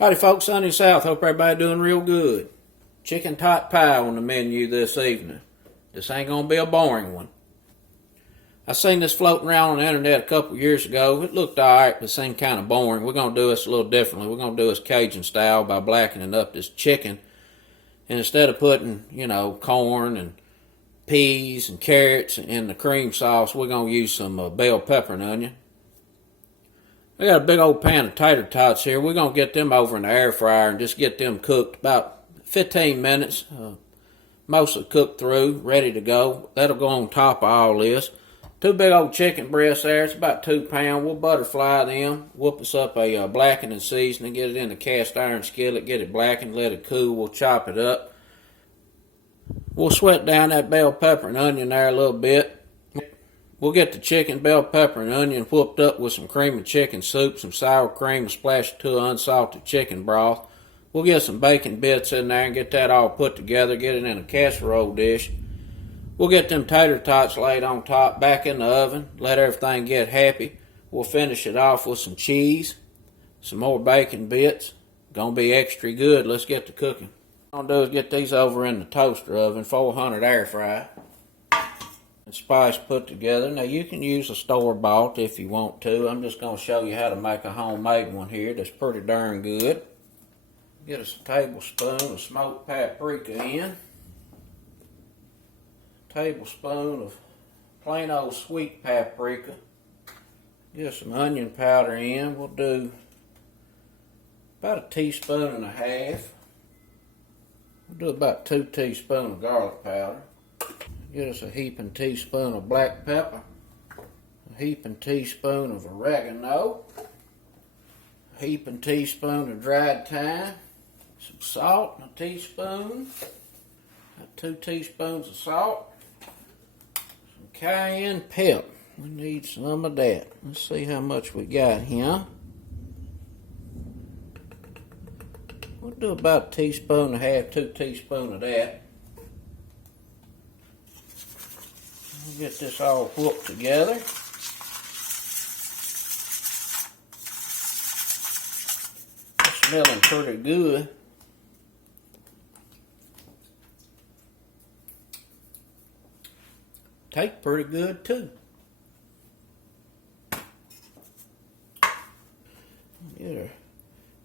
Howdy folks, sunny south. Hope everybody doing real good. Chicken tot pie on the menu this evening. This ain't gonna be a boring one. I seen this floating around on the internet a couple years ago. It looked alright, but seemed kind of boring. We're gonna do this a little differently. We're gonna do this Cajun style by blackening up this chicken. And instead of putting, corn and peas and carrots in the cream sauce, we're gonna use some bell pepper and onion. I got a big old pan of tater tots here. We're going to get them over in the air fryer and just get them cooked about 15 minutes. Mostly cooked through, ready to go. That'll go on top of all this. Two big old chicken breasts there. It's about 2 pounds. We'll butterfly them. Whoop us up a blackening seasoning. Get it in the cast iron skillet. Get it blackened. Let it cool. We'll chop it up. We'll sweat down that bell pepper and onion there a little bit. We'll get the chicken, bell pepper, and onion whooped up with some cream and chicken soup, some sour cream, and splash it to unsalted chicken broth. We'll get some bacon bits in there and get that all put together, get it in a casserole dish. We'll get them tater tots laid on top, back in the oven, let everything get happy. We'll finish it off with some cheese, some more bacon bits. Gonna be extra good. Let's get to cooking. What I'm gonna do is get these over in the toaster oven, 400 air fry. Spice put together. Now you can use a store-bought if you want to. I'm just going to show you how to make a homemade one here that's pretty darn good. Get us a tablespoon of smoked paprika in. A tablespoon of plain old sweet paprika. Get some onion powder in. We'll do about a teaspoon and a half. We'll do about 2 teaspoons of garlic powder. Get us a heaping teaspoon of black pepper, a heaping teaspoon of oregano, a heaping teaspoon of dried thyme, some salt in a teaspoon, 2 teaspoons of salt, some cayenne pepper. We need some of that. Let's see how much we got here. We'll do about a teaspoon and a half, 2 teaspoons of that. We'll get this all whooped together. It's smelling pretty good. Tastes pretty good too. Get our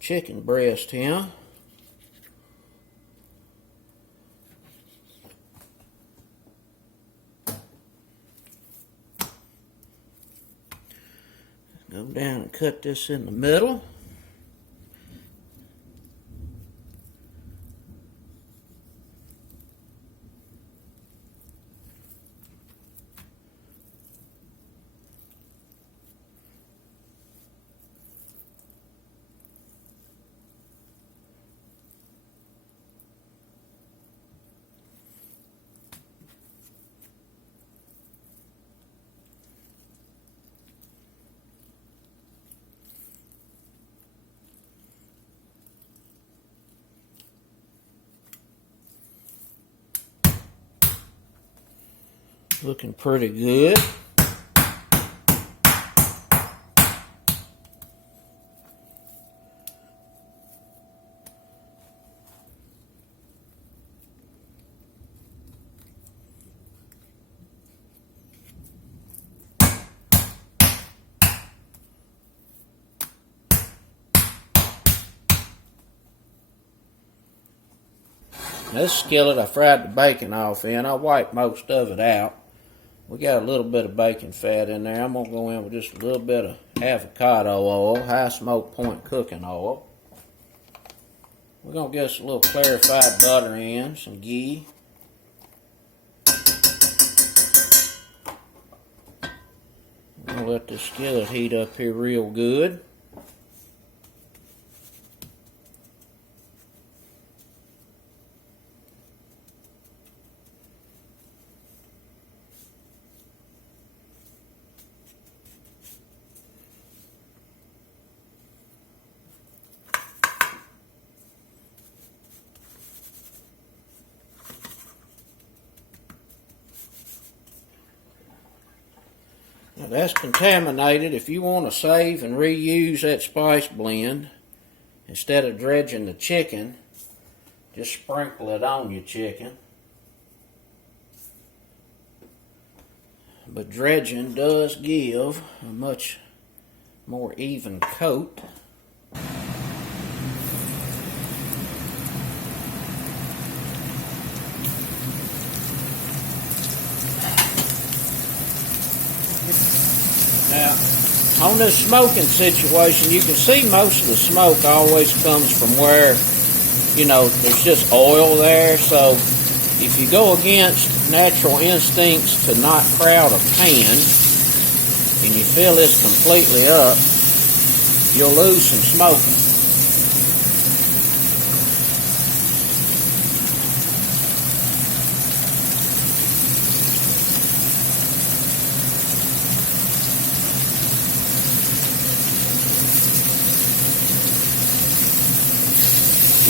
chicken breast here. Go down and cut this in the middle. Looking pretty good. This skillet I fried the bacon off in. I wiped most of it out. We got a little bit of bacon fat in there. I'm going to go in with just a little bit of avocado oil, high smoke point cooking oil. We're going to get us a little clarified butter in, some ghee. I'm going to let this skillet heat up here real good. Now that's contaminated. If you want to save and reuse that spice blend instead of dredging the chicken, just sprinkle it on your chicken. But dredging does give a much more even coat. Now, on this smoking situation, you can see most of the smoke always comes from where, you know, there's just oil there. So if you go against natural instincts to not crowd a pan and you fill this completely up, you'll lose some smoking.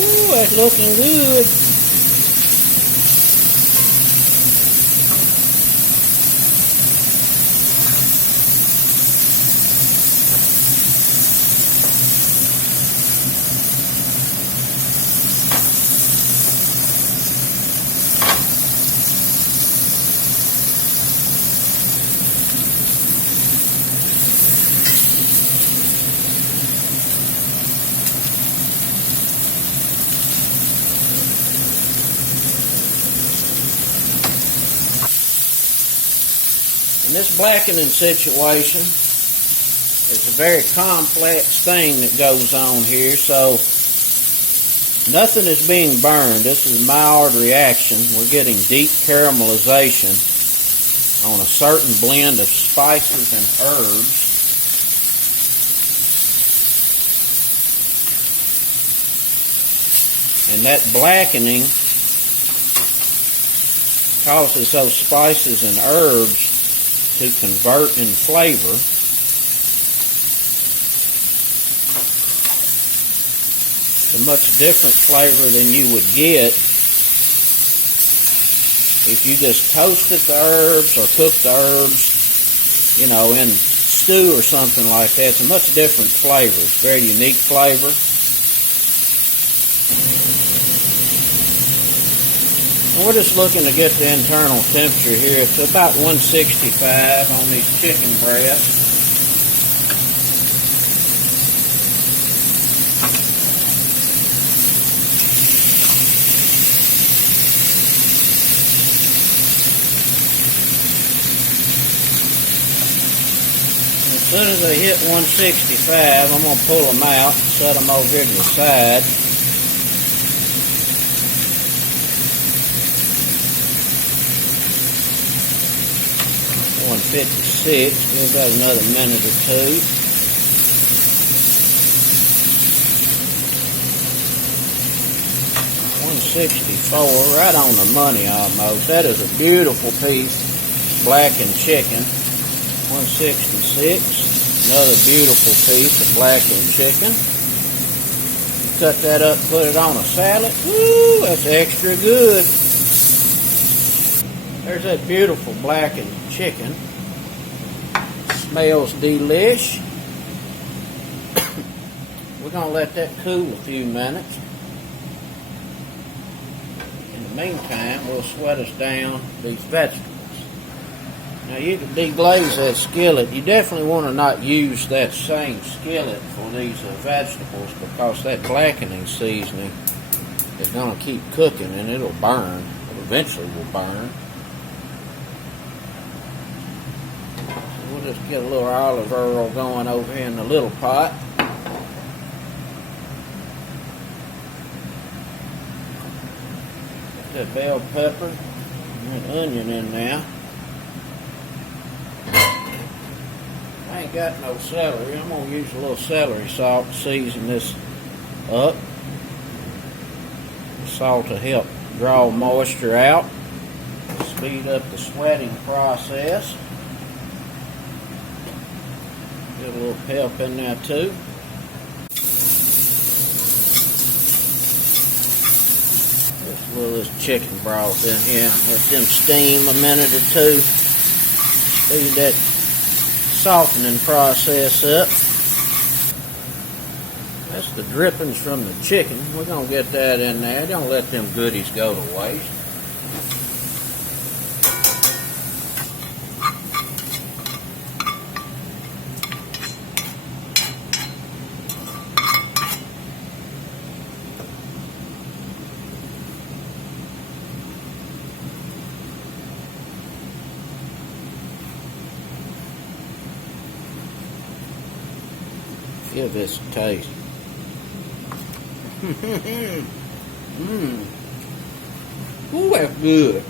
Ooh, that's looking good. And this blackening situation is a very complex thing that goes on here, so nothing is being burned. This is a mild reaction. We're getting deep caramelization on a certain blend of spices and herbs. And that blackening causes those spices and herbs to convert in flavor. It's a much different flavor than you would get if you just toasted the herbs or cooked the herbs, you know, in stew or something like that. It's a much different flavor. It's a very unique flavor. We're just looking to get the internal temperature here to about 165 on these chicken breasts. As soon as they hit 165, I'm going to pull them out, set them over here to the side. 156, we've got another minute or two. 164, right on the money almost. That is a beautiful piece, blackened chicken. 166, another beautiful piece of blackened chicken. You cut that up, put it on a salad. Ooh, that's extra good. There's that beautiful blackened chicken. Smells delish. We're going to let that cool a few minutes. In the meantime, we'll sweat us down these vegetables. Now you can deglaze that skillet. You definitely want to not use that same skillet for these vegetables because that blackening seasoning is going to keep cooking and it'll burn. It eventually will burn. Just get a little olive oil going over here in the little pot. Put that bell pepper and that onion in now. I ain't got no celery. I'm going to use a little celery salt to season this up. The salt will help draw moisture out, speed up the sweating process. Get a little pep in there too. Just a little of this chicken broth in here. Let them steam a minute or two. Speed that softening process up. That's the drippings from the chicken. We're going to get that in there. Don't let them goodies go to waste. Give this a taste. Ooh, that's good.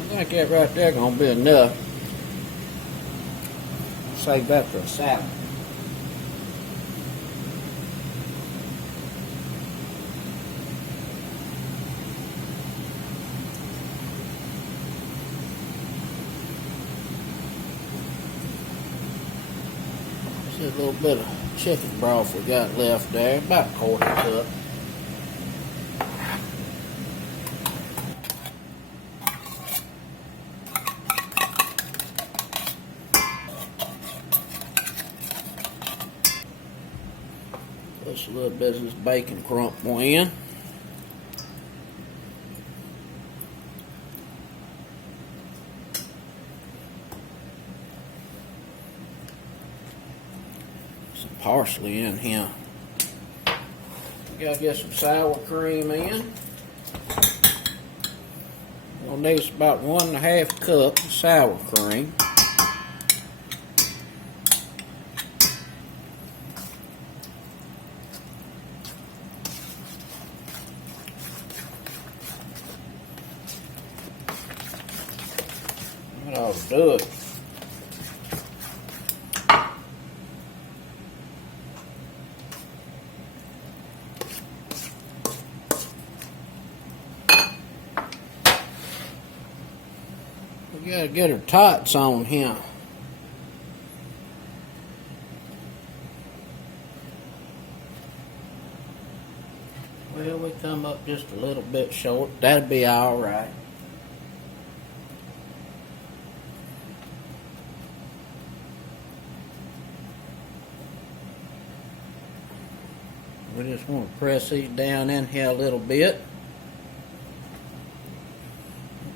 I think that right there gonna be enough. Save that for a salad. A little bit of chicken broth we got left there, about a quarter cup. Put a little bit of this bacon crumble in. Parsley in here. We gotta get some sour cream in. We'll need about 1.5 cups of sour cream. That ought to do it. We gotta get her tots on here. Well, we come up just a little bit short. That'll be all right. We just want to press these down in here a little bit.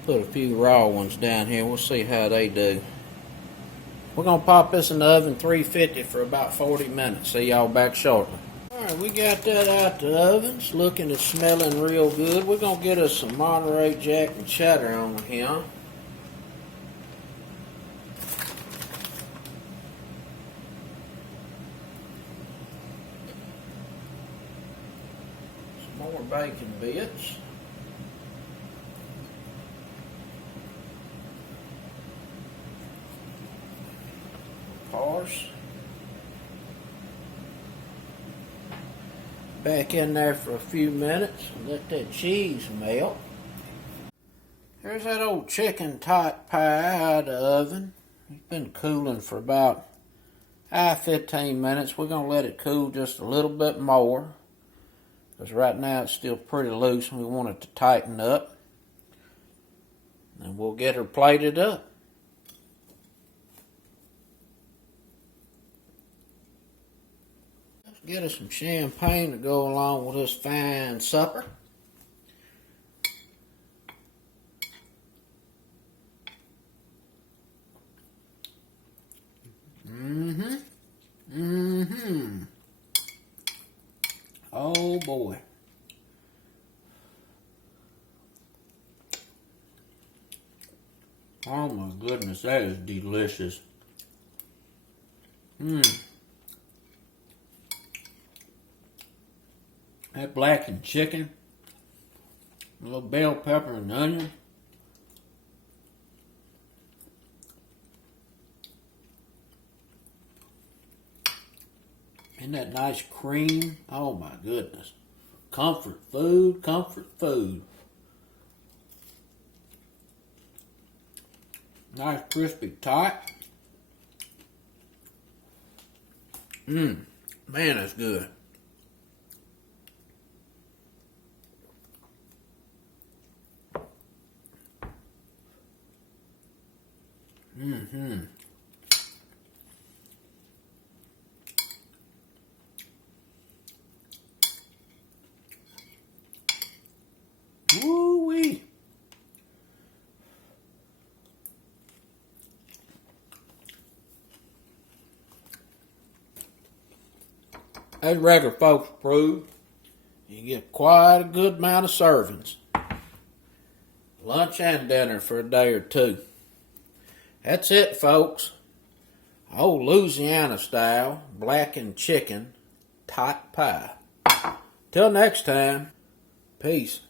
Put a few raw ones down here. We'll see how they do. We're going to pop this in the oven 350 for about 40 minutes. See y'all back shortly. Alright, we got that out the oven. It's looking and smelling real good. We're going to get us some Monterey Jack and cheddar on here. Some more bacon bits. Back in there for a few minutes and let that cheese melt. Here's that old chicken tot pie out of the oven. It's been cooling for about 15 minutes. We're going to let it cool just a little bit more because right now it's still pretty loose and we want it to tighten up. And we'll get her plated up. Get us some champagne to go along with this fine supper. Oh boy. Oh my goodness, that is delicious. That blackened chicken, a little bell pepper and onion. And that nice cream. Oh my goodness. Comfort food, comfort food. Nice crispy tot. Man, that's good. Woo-wee. As regular folks approve, you get quite a good amount of servings. Lunch and dinner for a day or two. That's it, folks. Old Louisiana style blackened chicken tot pie. Till next time, peace.